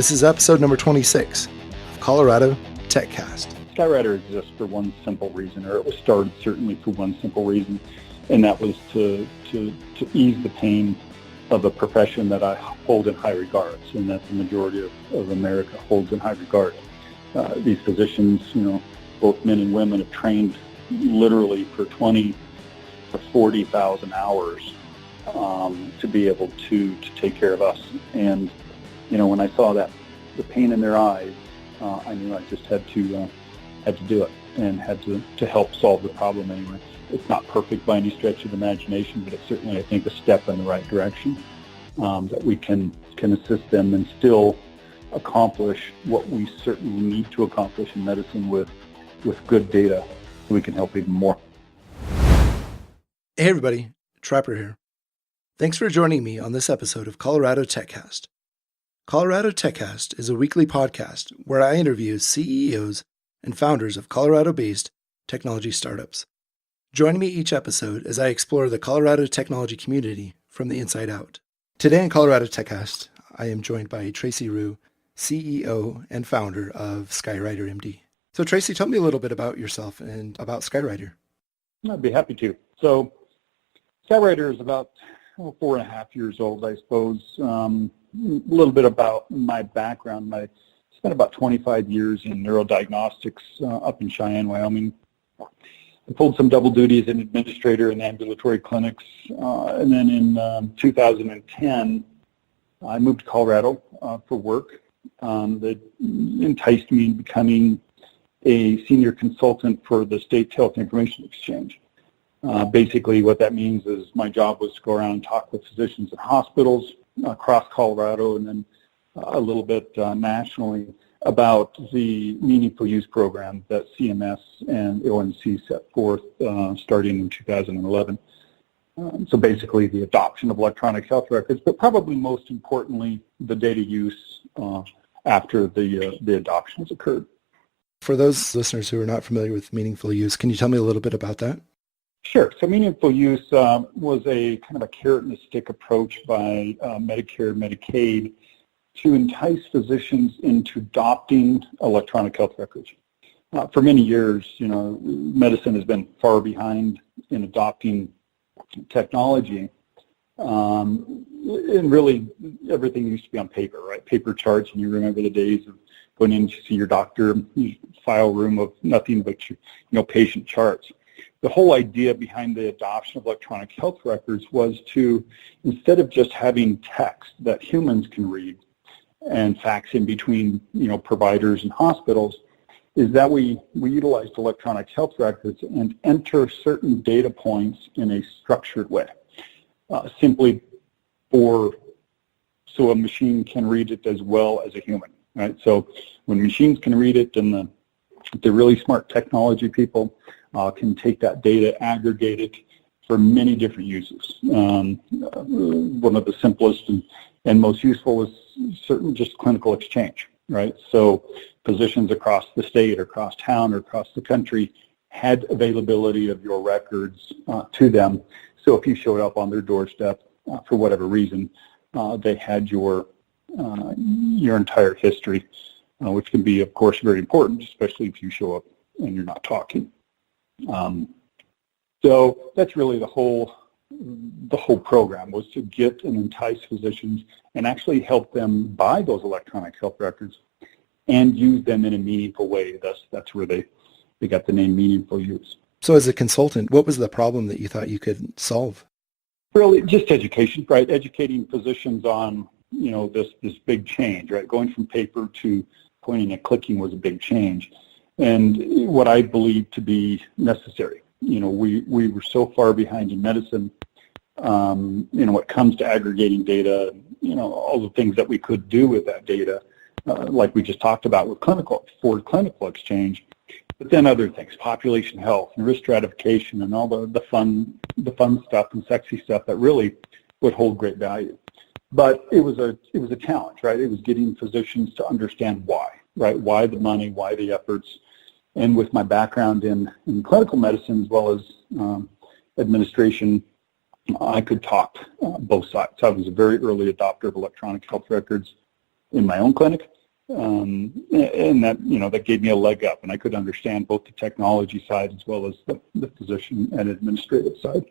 This is episode number 26 of Colorado TechCast. Skywriter exists for one simple reason, or it was started certainly for one simple reason, and that was to ease the pain of a profession that I hold in high regard, and that the majority of America holds in high regard. These physicians, both men and women, have trained literally for 20 to 40,000 hours to be able to take care of us. And when I saw that, the pain in their eyes, I knew I just had to do it and had to help solve the problem anyway. It's not perfect by any stretch of the imagination, but it's certainly, I think, a step in the right direction that we can assist them and still accomplish what we certainly need to accomplish in medicine with good data, so we can help even more. Hey everybody, Trapper here. Thanks for joining me on this episode of Colorado TechCast. Colorado TechCast is a weekly podcast where I interview CEOs and founders of Colorado-based technology startups. Join me each episode as I explore the Colorado technology community from the inside out. Today in Colorado TechCast, I am joined by Tracy Rue, CEO and founder of Skywriter MD. So Tracy, tell me a little bit about yourself and about Skywriter. I'd be happy to. So Skywriter is about 4.5 years old, I suppose. A little bit about my background. I spent about 25 years in neurodiagnostics up in Cheyenne, Wyoming. I pulled some double duty as an administrator in ambulatory clinics. And then in 2010, I moved to Colorado for work. That enticed me in becoming a senior consultant for the State Health Information Exchange. Basically what that means is my job was to go around and talk with physicians in hospitals across Colorado and then a little bit nationally about the meaningful use program that CMS and ONC set forth starting in 2011. So basically the adoption of electronic health records, but probably most importantly, the data use after the adoption has occurred. For those listeners who are not familiar with meaningful use, can you tell me a little bit about that? Sure. So meaningful use was a kind of a carrot and a stick approach by Medicare and Medicaid to entice physicians into adopting electronic health records. For many years, medicine has been far behind in adopting technology. And really, everything used to be on paper, right? Paper charts, and you remember the days of going in to see your doctor, file room of nothing but patient charts. The whole idea behind the adoption of electronic health records was to, instead of just having text that humans can read and fax in between, providers and hospitals, is that we utilized electronic health records and enter certain data points in a structured way, simply so a machine can read it as well as a human, right? So when machines can read it, then the really smart technology people can take that data, aggregate it for many different uses. One of the simplest and most useful is certain just clinical exchange, right? So physicians across the state or across town or across the country had availability of your records to them. So if you showed up on their doorstep for whatever reason, they had your entire history, which can be, of course, very important, especially if you show up and you're not talking. So that's really the whole program, was to get and entice physicians and actually help them buy those electronic health records and use them in a meaningful way. That's where they got the name meaningful use. So as a consultant, what was the problem that you thought you could solve? Really, just education, right? Educating physicians on, this big change, right? Going from paper to pointing and clicking was a big change. And what I believe to be necessary. We were so far behind in medicine, when it comes to aggregating data, all the things that we could do with that data, like we just talked about with clinical exchange, but then other things, population health and risk stratification and all the fun stuff and sexy stuff that really would hold great value. But it was a challenge, right? It was getting physicians to understand why, right? Why the money, why the efforts. And with my background in clinical medicine as well as administration, I could talk both sides. I was a very early adopter of electronic health records in my own clinic. And that, that gave me a leg up, and I could understand both the technology side as well as the physician and administrative side.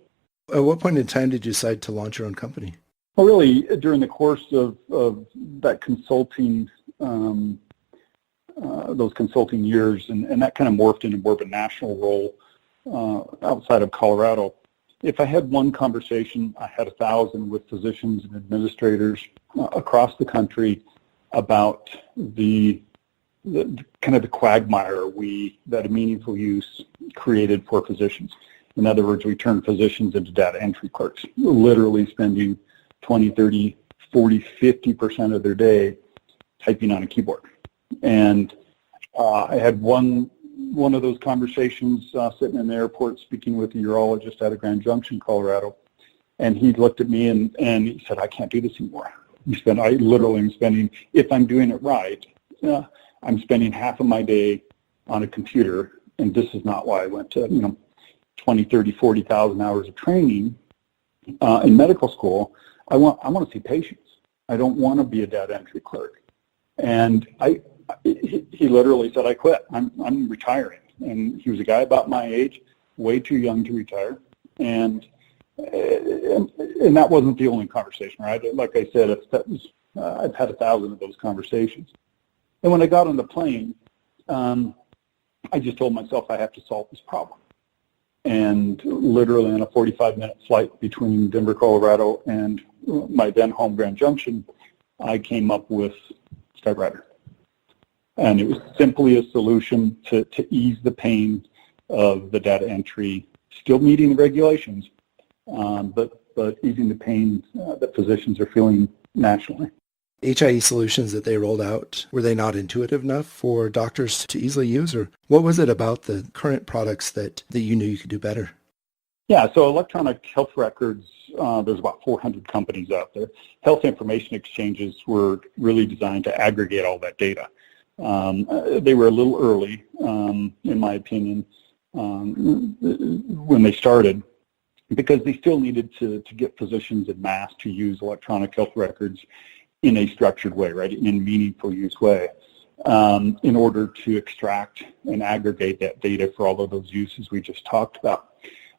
At what point in time did you decide to launch your own company? Well, really, during the course of that consulting, those consulting years, and that kind of morphed into more of a national role outside of Colorado. If I had one conversation, I had 1,000 with physicians and administrators across the country about the kind of the quagmire that a meaningful use created for physicians. In other words, we turned physicians into data entry clerks, literally spending 20, 30, 40, 50% of their day typing on a keyboard. And I had one of those conversations sitting in the airport speaking with a urologist out of Grand Junction, Colorado. And he looked at me and he said, I can't do this anymore. I literally am spending, if I'm doing it right, I'm spending half of my day on a computer, and this is not why I went to 20, 30, 40,000 hours of training in medical school. I want to see patients. I don't want to be a data entry clerk. And he literally said, I quit. I'm retiring. And he was a guy about my age, way too young to retire. And that wasn't the only conversation, right? Like I said, I've had 1,000 of those conversations. And when I got on the plane, I just told myself I have to solve this problem. And literally on a 45-minute flight between Denver, Colorado, and my then home Grand Junction, I came up with Skywriter. And it was simply a solution to ease the pain of the data entry, still meeting the regulations, but easing the pain that physicians are feeling nationally. HIE solutions that they rolled out, were they not intuitive enough for doctors to easily use? Or what was it about the current products that you knew you could do better? Yeah, so electronic health records, there's about 400 companies out there. Health information exchanges were really designed to aggregate all that data. They were a little early, in my opinion, when they started, because they still needed to get physicians en masse to use electronic health records in a structured way, right, in a meaningful use way, in order to extract and aggregate that data for all of those uses we just talked about.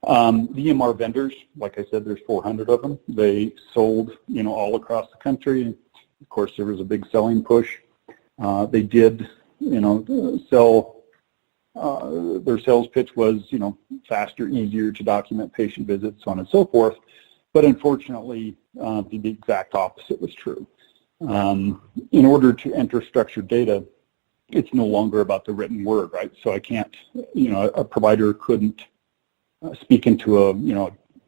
The EMR vendors, like I said, there's 400 of them. They sold, all across the country. Of course, there was a big selling push. They did, sell. Their sales pitch was, faster, easier to document patient visits, so on and so forth. But unfortunately, the exact opposite was true. In order to enter structured data, it's no longer about the written word, right? So I can't, a provider couldn't speak into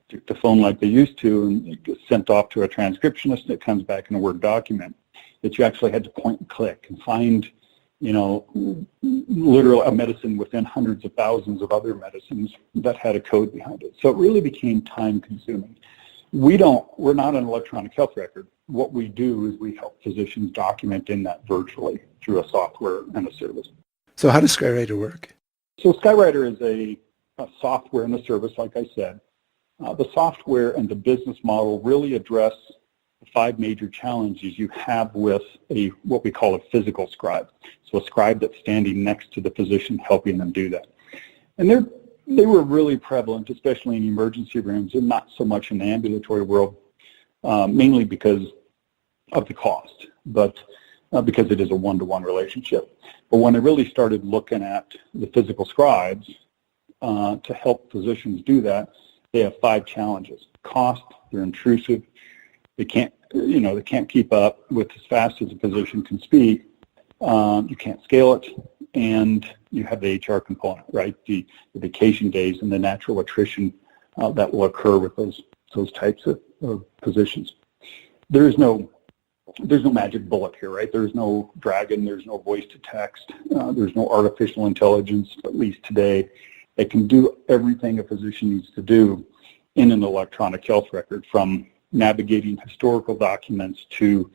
the phone like they used to, and it gets sent off to a transcriptionist and it comes back in a Word document. That you actually had to point and click and find, literally a medicine within hundreds of thousands of other medicines that had a code behind it. So it really became time consuming. We're not an electronic health record. What we do is we help physicians document in that virtually through a software and a service. So how does Skywriter work? So Skywriter is a software and a service, like I said. The software and the business model really address the 5 major challenges you have with what we call a physical scribe. So a scribe that's standing next to the physician helping them do that. And they were really prevalent, especially in emergency rooms and not so much in the ambulatory world, mainly because of the cost, but because it is a one-to-one relationship. But when I really started looking at the physical scribes to help physicians do that, they have 5 challenges. Cost, they're intrusive, they can't keep up with as fast as a physician can speak, you can't scale it, and you have the HR component, right? The vacation days and the natural attrition that will occur with those types of positions. There's no magic bullet here, right? There's no dragon, there's no voice to text, there's no artificial intelligence, at least today, that can do everything a physician needs to do in an electronic health record, from navigating historical documents to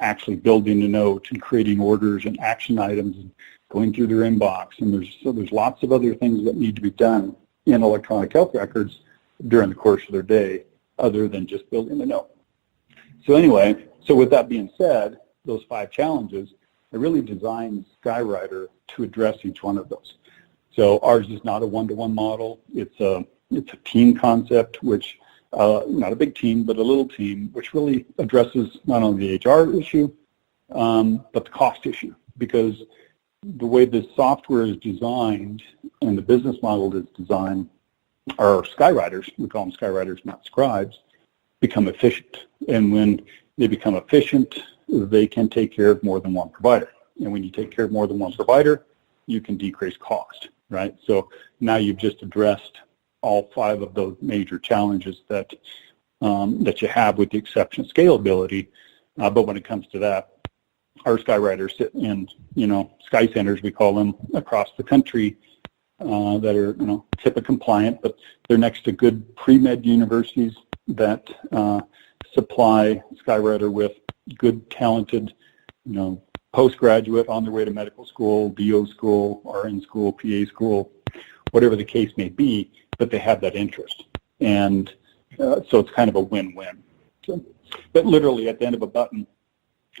actually building a note and creating orders and action items and going through their inbox. And there's lots of other things that need to be done in electronic health records during the course of their day, other than just building a note. So anyway, so with that being said, those 5 challenges, I really designed Skywriter to address each one of those. So ours is not a one-to-one model. It's a team concept, which not a big team, but a little team, which really addresses not only the HR issue, but the cost issue. Because the way the software is designed and the business model is designed, our skywriters, we call them skywriters, not scribes, become efficient. And when they become efficient, they can take care of more than one provider. And when you take care of more than one provider, you can decrease cost, right? So now you've just addressed all 5 of those major challenges that you have, with the exception of scalability. But when it comes to that, our skywriters sit in, sky centers, we call them, across the country, that are, HIPAA-compliant, but they're next to good pre-med universities that supply Skywriter with good, talented, postgraduate on their way to medical school, DO school, RN school, PA school, whatever the case may be, but they have that interest. And so it's kind of a win-win. But literally at the end of a button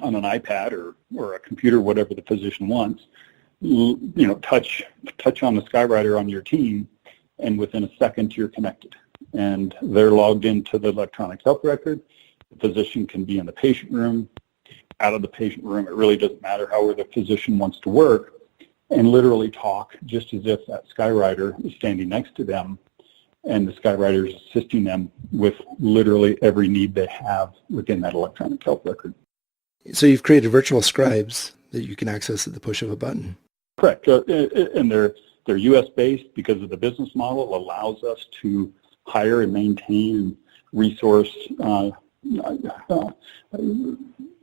on an iPad or a computer, whatever the physician wants, touch on the Skywriter on your team, and within a second you're connected. And they're logged into the electronic health record. The physician can be in the patient room, out of the patient room. It really doesn't matter however the physician wants to work, and literally talk just as if that Skywriter is standing next to them, and the Skywriter is assisting them with literally every need they have within that electronic health record. So you've created virtual scribes that you can access at the push of a button. Correct. And they're U.S.-based because of the business model. It allows us to hire and maintain and resource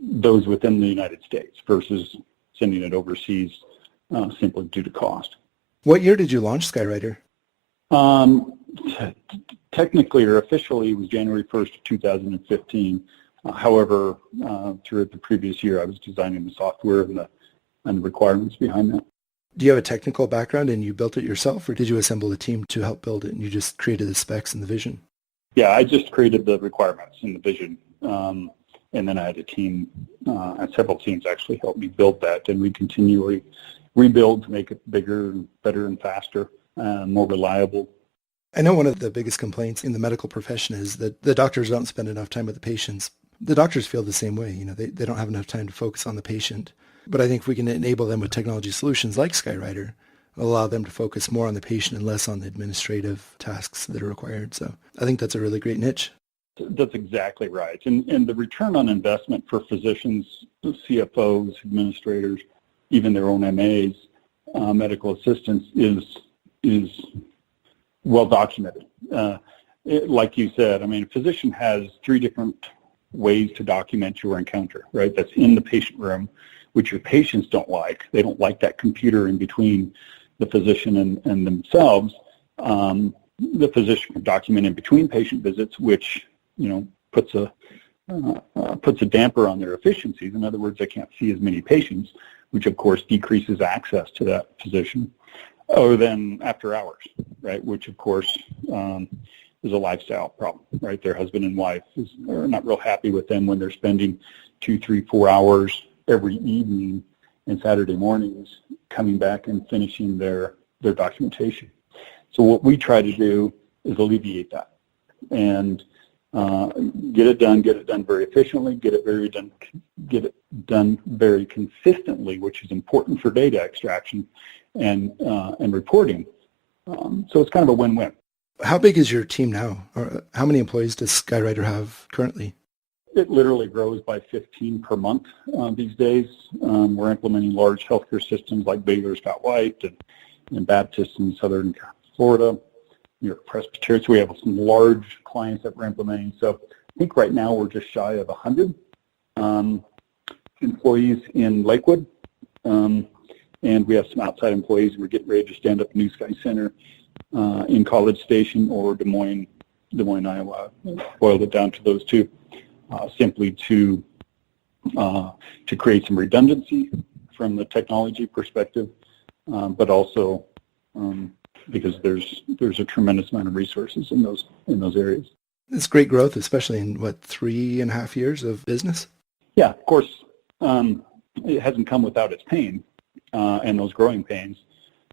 those within the United States versus sending it overseas simply due to cost. What year did you launch Skywriter? Technically or officially, it was January 1st, 2015. However, through the previous year, I was designing the software and the requirements behind that. Do you have a technical background and you built it yourself, or did you assemble a team to help build it and you just created the specs and the vision? Yeah, I just created the requirements and the vision. And then I had a team, several teams actually helped me build that, and we continually rebuild to make it bigger, better, and faster, more reliable. I know one of the biggest complaints in the medical profession is that the doctors don't spend enough time with the patients. The doctors feel the same way. They don't have enough time to focus on the patient. But I think if we can enable them with technology solutions like Skywriter, it'll allow them to focus more on the patient and less on the administrative tasks that are required. So I think that's a really great niche. That's exactly right. And the return on investment for physicians, CFOs, administrators, even their own MAs, medical assistants is well documented. Like you said, a physician has 3 different ways to document your encounter, right? That's in the patient room, which your patients don't like. They don't like that computer in between the physician and themselves. The physician can document in between patient visits, which puts a damper on their efficiencies. In other words, they can't see as many patients, which of course decreases access to that physician. Other than after hours, right? Which of course is a lifestyle problem, right? Their husband and wife are not real happy with them when they're spending 2, 3, 4 hours every evening and Saturday mornings coming back and finishing their documentation. So what we try to do is alleviate that and get it done very efficiently, get it done very consistently, which is important for data extraction and reporting. So it's kind of a win-win. How big is your team now? Or how many employees does Skywriter have currently? It literally grows by 15 per month these days. We're implementing large healthcare systems like Baylor Scott White and Baptist in Southern Florida, New York Presbyterian. So we have some large clients that we're implementing. So I think right now we're just shy of 100 employees in Lakewood. And we have some outside employees. We're getting ready to stand up a new Sky Center in College Station or Des Moines, Iowa. Boiled it down to those 2, simply to create some redundancy from the technology perspective, but also because there's a tremendous amount of resources in those areas. It's great growth, especially in 3.5 years of business? Yeah, of course. it hasn't come without its pain and those growing pains.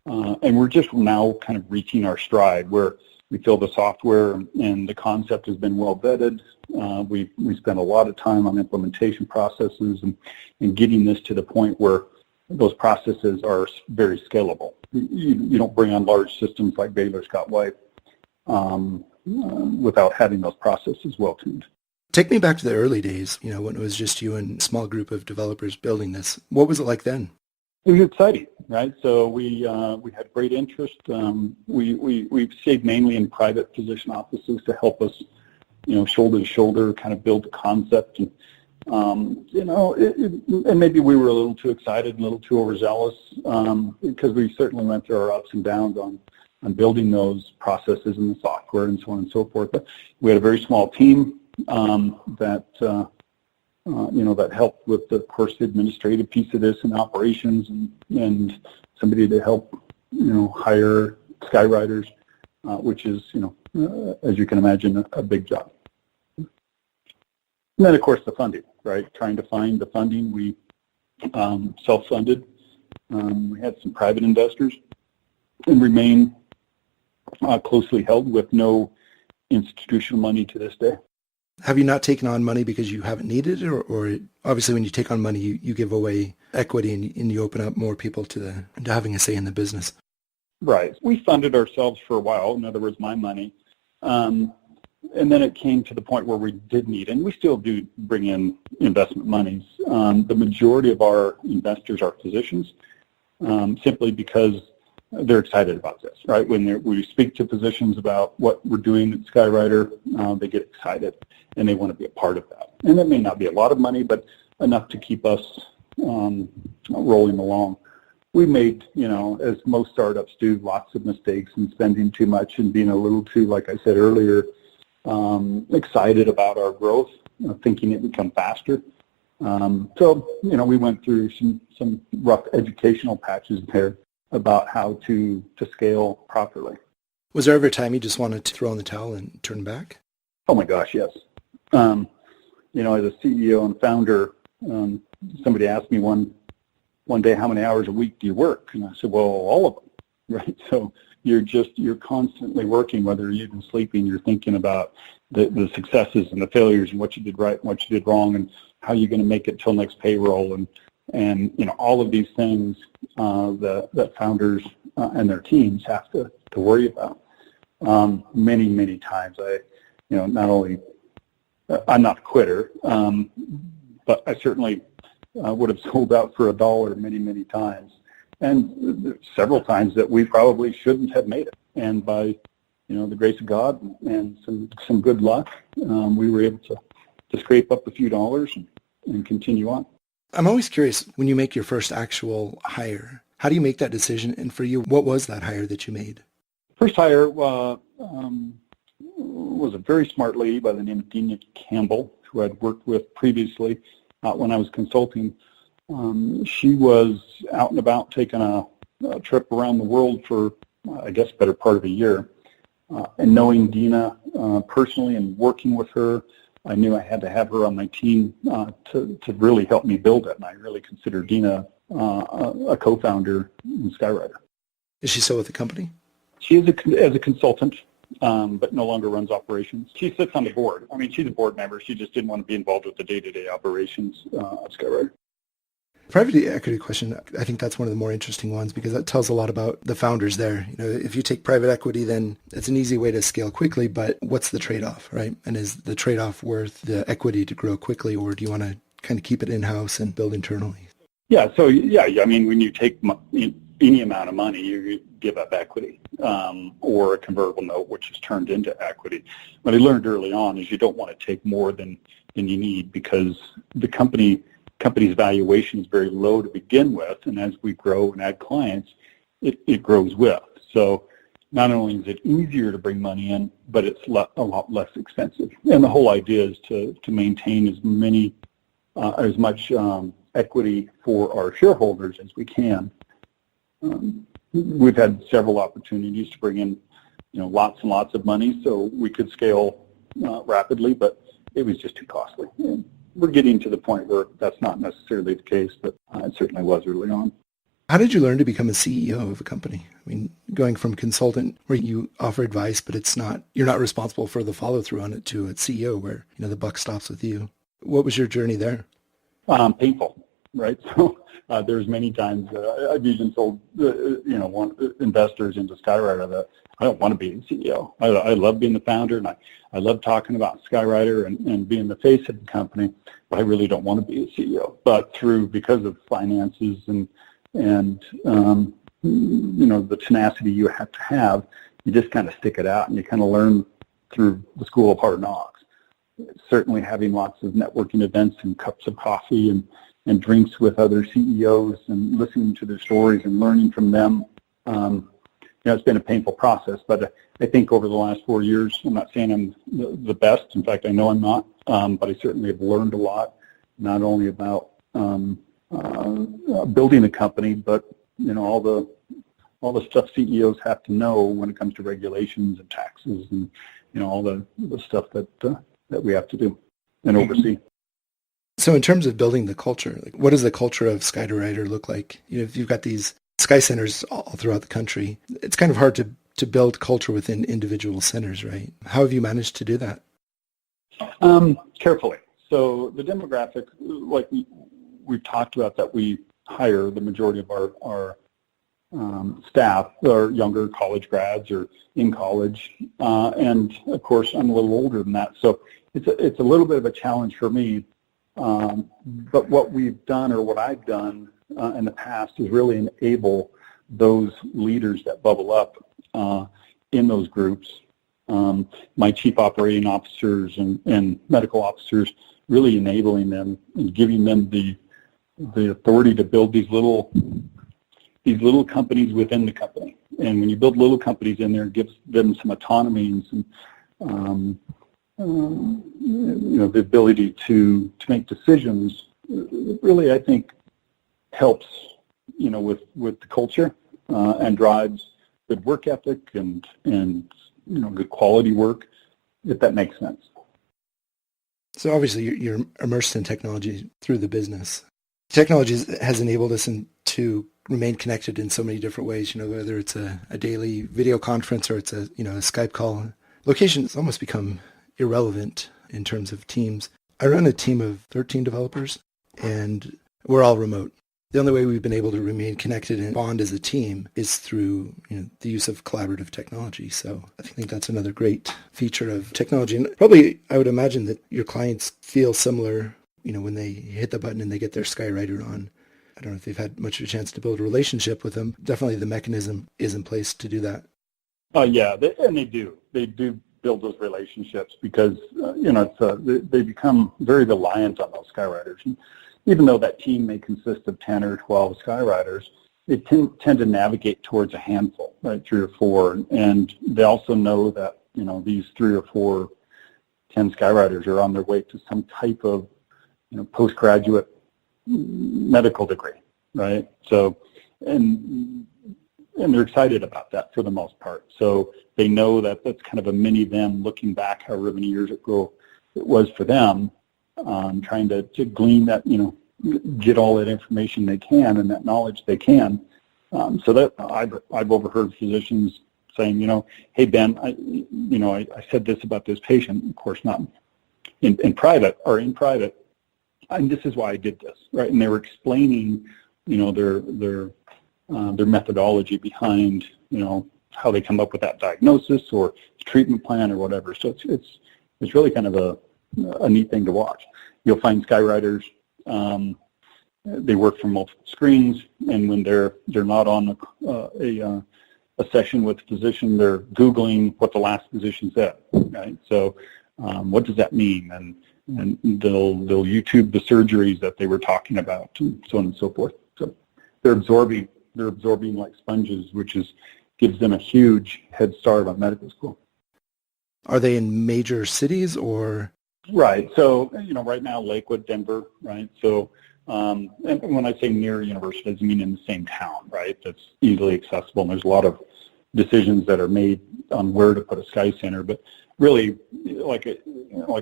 And we're just now kind of reaching our stride where we feel the software and the concept has been well vetted. We spent a lot of time on implementation processes and getting this to the point where those processes are very scalable. You don't bring on large systems like Baylor Scott White without having those processes well tuned. Take me back to the early days, when it was just you and a small group of developers building this. What was it like then? It was exciting, right? So we had great interest. We've stayed mainly in private physician offices to help us, shoulder to shoulder, kind of build the concept. And, and maybe we were a little too excited, a little too overzealous, because we certainly went through our ups and downs on building those processes and the software and so on and so forth. But we had a very small team that helped with, of course, the administrative piece of this and operations and somebody to help, hire skywriters, which is, as you can imagine, a big job. And then, of course, the funding, right? Trying to find the funding. We self-funded. We had some private investors and remain closely held with no institutional money to this day. Have you not taken on money because you haven't needed it, or obviously when you take on money, you give away equity and you open up more people to having a say in the business? Right. We funded ourselves for a while, in other words, my money. And then it came to the point where we did need, and we still do bring in investment monies. The majority of our investors are physicians, simply because they're excited about this, right? When we speak to physicians about what we're doing at Skywriter, they get excited and they want to be a part of that. And it may not be a lot of money, but enough to keep us rolling along. We made, as most startups do, lots of mistakes and spending too much and being a little too, like I said earlier, excited about our growth, thinking it would come faster. So, we went through some rough educational patches there about how to scale properly. Was there ever a time you just wanted to throw in the towel and turn back? Oh my gosh, yes. As a CEO and founder, somebody asked me one day, how many hours a week do you work? And I said, well, all of them, right? So you're constantly working, whether you're even sleeping, you're thinking about the successes and the failures and what you did right and what you did wrong and how you're going to make it till next payroll and all of these things that founders and their teams have to worry about. Many, many times not only I'm not a quitter, but I certainly would have sold out for $1 many, many times. And several times that we probably shouldn't have made it. And by, the grace of God and some good luck, we were able to scrape up a few dollars and continue on. I'm always curious, when you make your first actual hire, how do you make that decision? And for you, what was that hire that you made? First hire was a very smart lady by the name of Dina Campbell, who I'd worked with previously when I was consulting. She was out and about taking a trip around the world for, I guess, better part of a year. And knowing Dina personally and working with her, I knew I had to have her on my team to really help me build it. And I really consider Dina a co-founder in Skywriter. Is she still with the company? She is as a consultant, but no longer runs operations. She sits on the board. I mean, she's a board member. She just didn't want to be involved with the day-to-day operations of Skywriter. Private equity question, I think that's one of the more interesting ones because that tells a lot about the founders there. If you take private equity, then it's an easy way to scale quickly, but what's the trade-off, right? And is the trade-off worth the equity to grow quickly, or do you want to kind of keep it in-house and build internally? Yeah, so I mean, when you take any amount of money, you give up equity or a convertible note, which is turned into equity. What I learned early on is you don't want to take more than you need because the company's valuation is very low to begin with, and as we grow and add clients, it grows with. So not only is it easier to bring money in, but it's a lot less expensive. And the whole idea is to maintain as much equity for our shareholders as we can. We've had several opportunities to bring in, lots and lots of money so we could scale rapidly, but it was just too costly. we're getting to the point where that's not necessarily the case, but it certainly was early on. How did you learn to become a CEO of a company? I mean, going from consultant where you offer advice, but you're not responsible for the follow through on it, to a CEO where, the buck stops with you. What was your journey there? Painful, right? So there's many times I've even told, investors into Skywriter that I don't want to be the CEO. I love being the founder, and I love talking about Skywriter and being the face of the company, but I really don't want to be a CEO. But because of finances and the tenacity you have, you just kind of stick it out, and you kind of learn through the school of hard knocks. Certainly having lots of networking events and cups of coffee and drinks with other CEOs and listening to their stories and learning from them. It's been a painful process, but I think over the last 4 years, I'm not saying I'm the best. In fact, I know I'm not, but I certainly have learned a lot, not only about building a company, but all the stuff CEOs have to know when it comes to regulations and taxes and all the stuff that we have to do and oversee. So in terms of building the culture, what does the culture of Skywriter look like? If you've got these Sky Centers all throughout the country, it's kind of hard to build culture within individual centers, right? How have you managed to do that? Carefully. So the demographic, like we've talked about, that we hire the majority of our staff are younger college grads or in college, and of course I'm a little older than that, so it's a little bit of a challenge for me. But what we've done, or what I've done in the past, is really enable those leaders that bubble up in those groups. My chief operating officers and medical officers, really enabling them and giving them the authority to build these little companies within the company. And when you build little companies in there, it gives them some autonomy and some the ability to make decisions. It really, I think, helps with the culture and drives good work ethic and good quality work, if that makes sense. So obviously you're immersed in technology through the business. Technology has enabled us to remain connected in so many different ways, whether it's a daily video conference or it's a Skype call. Location has almost become irrelevant in terms of teams. I run a team of 13 developers, and we're all remote. The only way we've been able to remain connected and bond as a team is through the use of collaborative technology. So I think that's another great feature of technology. And probably I would imagine that your clients feel similar, when they hit the button and they get their Skywriter on. I don't know if they've had much of a chance to build a relationship with them. Definitely the mechanism is in place to do that. Yeah, they do. They do build those relationships because, they become very reliant on those Skywriters. And even though that team may consist of 10 or 12 Skywriters, they tend to navigate towards a handful, right, 3 or 4. And they also know that, these 3 or 4, 10 Skywriters are on their way to some type of, postgraduate medical degree, right? So, and they're excited about that for the most part. So they know that that's kind of a mini them looking back however many years ago it was for them, trying to glean that, get all that information they can and that knowledge they can. So that I've overheard physicians saying, hey, Ben, I said this about this patient, of course not in private, and this is why I did this, right? And they were explaining, their methodology behind, how they come up with that diagnosis or treatment plan or whatever. So it's really kind of a neat thing to watch. You'll find Skywriters, they work from multiple screens, and when they're not on a session with the physician, they're Googling what the last physician said, right? So what does that mean? And they'll YouTube the surgeries that they were talking about, and so on and so forth. So they're absorbing like sponges, which gives them a huge head start on medical school. Are they in major cities or? Right. So, right now, Lakewood, Denver, right? So, and when I say near university, it doesn't mean in the same town, right? That's easily accessible. And there's a lot of decisions that are made on where to put a Sky Center. But really, like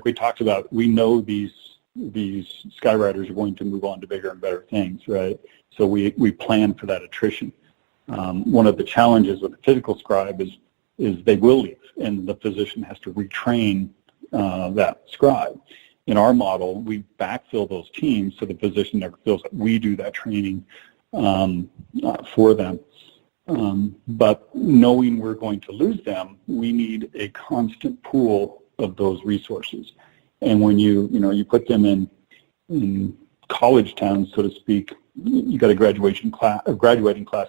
we talked about, we know these these skyriders are going to move on to bigger and better things, right? So we plan for that attrition. One of the challenges with a physical scribe is they will leave, and the physician has to retrain that scribe. In our model, we backfill those teams so the physician never feels that we do that training for them. But knowing we're going to lose them, we need a constant pool of those resources. And when you put them in college towns, so to speak, you got a graduating class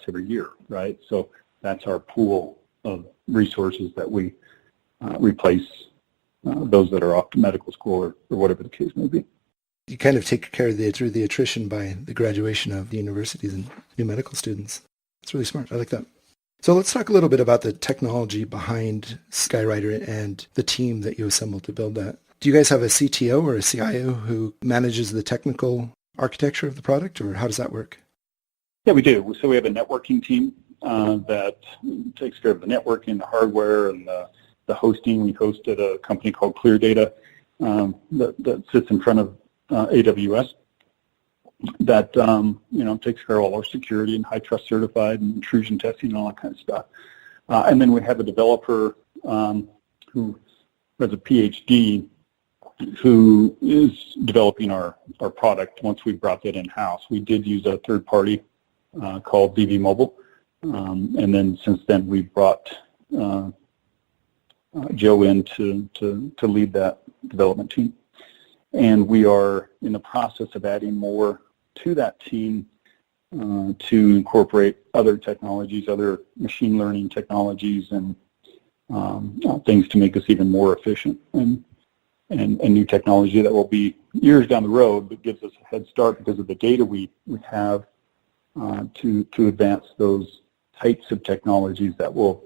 every year, right? So that's our pool of resources that we replace those that are off to medical school or whatever the case may be. You kind of take care of the attrition by the graduation of the universities and new medical students. It's really smart. I like that. So let's talk a little bit about the technology behind Skywriter and the team that you assembled to build that. Do you guys have a CTO or a CIO who manages the technical architecture of the product, or how does that work? Yeah, we do. So we have a networking team that takes care of the networking, the hardware, and the hosting. We host at a company called ClearData that sits in front of AWS that takes care of all our security and high trust certified and intrusion testing and all that kind of stuff. And then we have a developer who has a PhD who is developing our product once we brought that in-house. We did use a third party called DV Mobile. And then since then we brought Joe in to lead that development team. And we are in the process of adding more to that team to incorporate other technologies, other machine learning technologies, and things to make us even more efficient, and new technology that will be years down the road, but gives us a head start because of the data we have to advance those types of technologies that will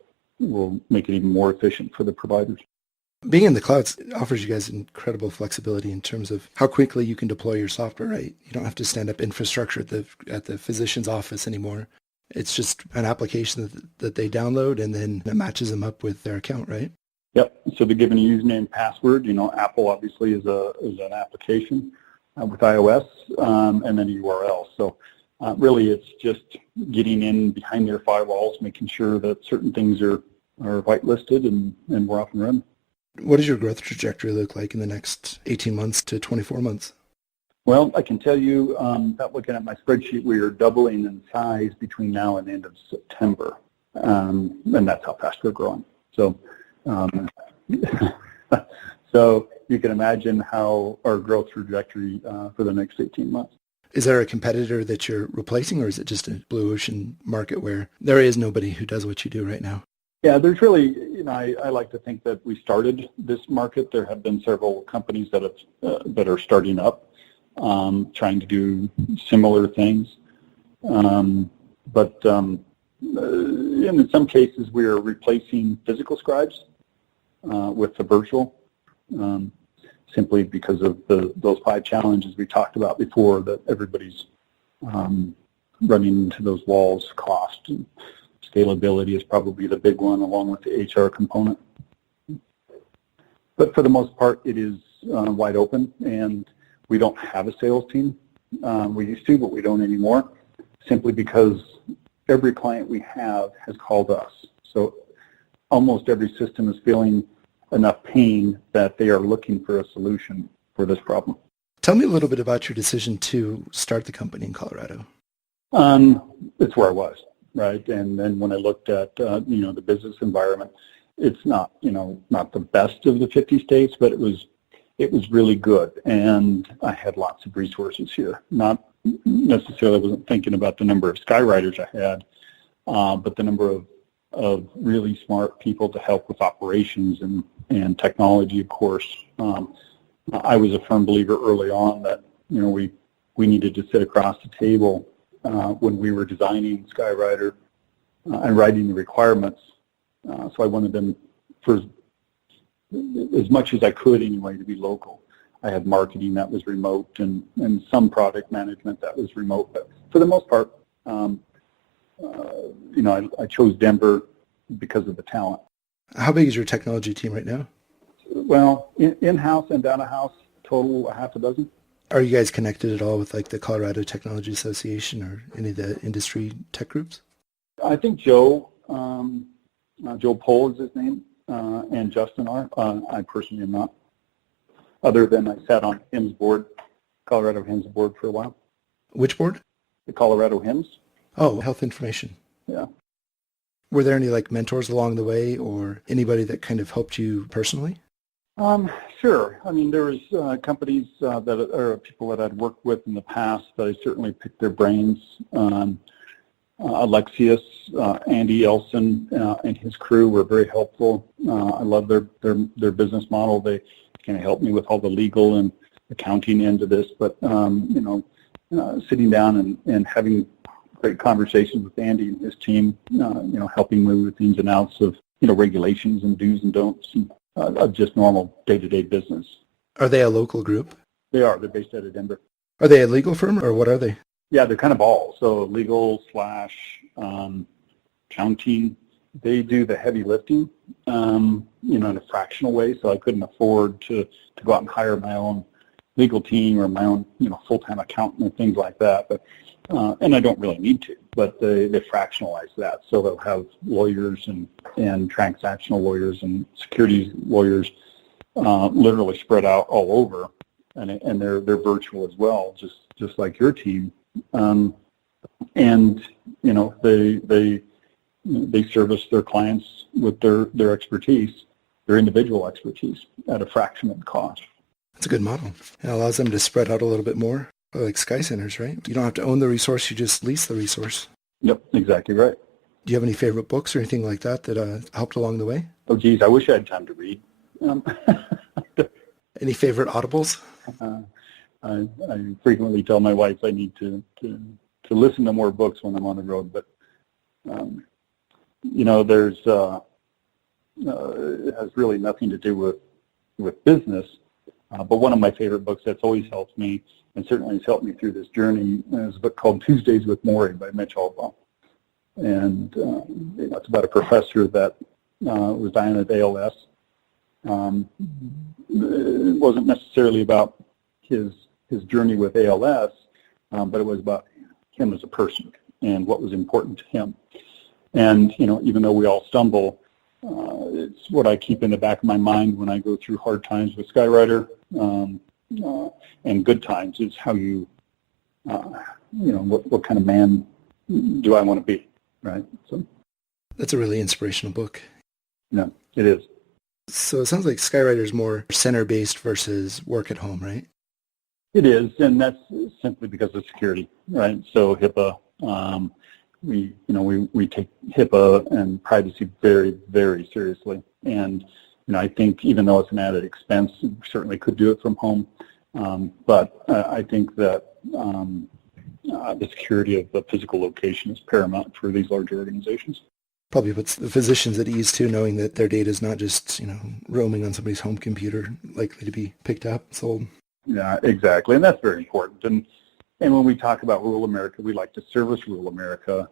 make it even more efficient for the providers. Being in the cloud offers you guys incredible flexibility in terms of how quickly you can deploy your software, right? You don't have to stand up infrastructure at the physician's office anymore. It's just an application that they download, and then it matches them up with their account, right? Yep. So they're given a username and password. Apple obviously is an application with iOS, and then a URL. So really it's just getting in behind their firewalls, making sure that certain things are whitelisted, and we're off and running. What does your growth trajectory look like in the next 18 months to 24 months? Well, I can tell you, without looking at my spreadsheet, we are doubling in size between now and the end of September, and that's how fast we're growing. So, so you can imagine how our growth trajectory for the next 18 months. Is there a competitor that you're replacing, or is it just a blue ocean market where there is nobody who does what you do right now? Yeah, there's really, I like to think that we started this market. There have been several companies that are starting up, trying to do similar things. But in some cases, we are replacing physical scribes with the virtual, simply because of those 5 challenges we talked about before, that everybody's running into those walls. Cost and scalability is probably the big one, along with the HR component. But for the most part, it is wide open, and we don't have a sales team. We used to, but we don't anymore, simply because every client we have has called us. So almost every system is feeling enough pain that they are looking for a solution for this problem. Tell me a little bit about your decision to start the company in Colorado. It's where I was, right? And then when I looked at, the business environment, it's not, not the best of the 50 states, but it was really good. And I had lots of resources here. Not necessarily, I wasn't thinking about the number of skywriters I had, but the number of really smart people to help with operations and technology, of course. I was a firm believer early on that, we needed to sit across the table when we were designing Skywriter and writing the requirements. So I wanted them, for as much as I could anyway, to be local. I had marketing that was remote, and some product management that was remote. But for the most part, I chose Denver because of the talent. How big is your technology team right now? Well, in-house and out-of-house, total 6. Are you guys connected at all with like the Colorado Technology Association or any of the industry tech groups? I think Joe Pohl is his name, and Justin are. I personally am not, other than I sat on HIMSS board, Colorado HIMSS board for a while. Which board? The Colorado HIMSS. Oh, health information. Yeah. Were there any like mentors along the way or anybody that kind of helped you personally? Sure. I mean, there was companies or people that I'd worked with in the past that I certainly picked their brains. Alexius, Andy Elson, and his crew were very helpful. I love their business model. They kind of helped me with all the legal and accounting end of this, but sitting down and having great conversations with Andy and his team, helping me with the ins and outs of regulations and do's and don'ts of just normal day-to-day business. Are they a local group? They are. They're based out of Denver. Are they a legal firm or what are they? Yeah, they're kind of all. So legal / accounting. They do the heavy lifting, in a fractional way. So I couldn't afford to go out and hire my own legal team or my own, full-time accountant and things like that. But and I don't really need to. But they fractionalize that. So they'll have lawyers and transactional lawyers and securities lawyers literally spread out all over, and they're virtual as well, just like your team. They service their clients with their expertise, their individual expertise at a fraction of the cost. That's a good model. It allows them to spread out a little bit more, like Sky Centers, right? You don't have to own the resource, you just lease the resource. Yep, exactly right. Do you have any favorite books or anything like that helped along the way? Oh, geez, I wish I had time to read. Any favorite audibles? I frequently tell my wife I need to listen to more books when I'm on the road, but there's it has really nothing to do with business. But one of my favorite books that's always helped me, and certainly has helped me through this journey, is a book called Tuesdays with Maury by Mitch Albbaum. And it's about a professor that was dying of ALS. It wasn't necessarily about his journey with ALS, but it was about him as a person and what was important to him. And, even though we all stumble, it's what I keep in the back of my mind when I go through hard times with Skywriter, and good times is how you, what kind of man do I want to be, right? So that's a really inspirational book. Yeah, it is. So it sounds like Skywriter is more center-based versus work at home, right? It is, and that's simply because of security, right? So HIPAA, we take HIPAA and privacy very, very seriously. And, I think even though it's an added expense, we certainly could do it from home. But I think that the security of the physical location is paramount for these larger organizations. Probably puts the physicians at ease too, knowing that their data is not just, roaming on somebody's home computer, likely to be picked up, sold. Yeah, exactly, and that's very important. And when we talk about rural America, we like to service rural America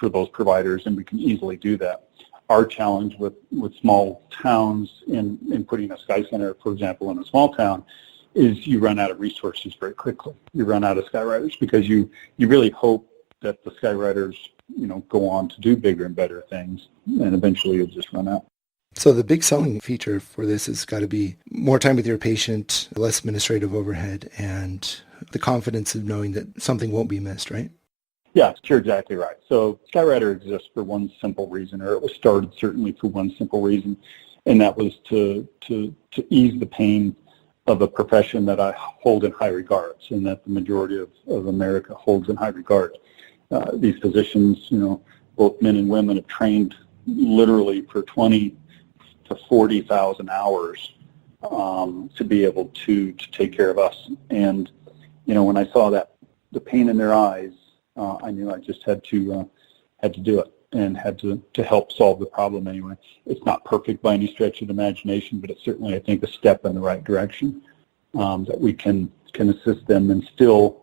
for those providers, and we can easily do that. Our challenge with small towns in putting a Sky Center, for example, in a small town, is you run out of resources very quickly. You run out of Skywriters because you really hope that the Skywriters, go on to do bigger and better things, and eventually you'll just run out. So the big selling feature for this has got to be more time with your patient, less administrative overhead, and the confidence of knowing that something won't be missed, right? Yeah, you're exactly right. So Skywriter exists for one simple reason, or it was started certainly for one simple reason, and that was to ease the pain of a profession that I hold in high regards, and that the majority of America holds in high regard. These physicians, both men and women, have trained literally for 20 to 40,000 hours to be able to take care of us. And when I saw that the pain in their eyes, I knew I just had to do it and had to help solve the problem anyway. It's not perfect by any stretch of the imagination, but it's certainly, I think, a step in the right direction that we can assist them and still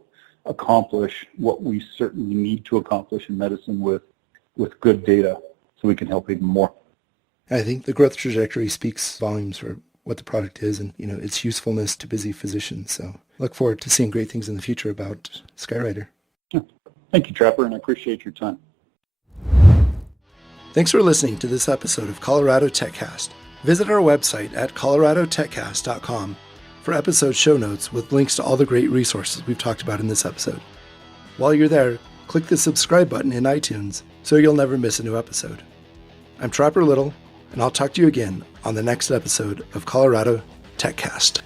accomplish what we certainly need to accomplish in medicine with good data so we can help even more. I think the growth trajectory speaks volumes for what the product is and, its usefulness to busy physicians. So look forward to seeing great things in the future about Skywriter. Thank you, Trapper, and I appreciate your time. Thanks for listening to this episode of Colorado TechCast. Visit our website at coloradotechcast.com for episode show notes with links to all the great resources we've talked about in this episode. While you're there, click the subscribe button in iTunes so you'll never miss a new episode. I'm Trapper Little, and I'll talk to you again on the next episode of Colorado TechCast.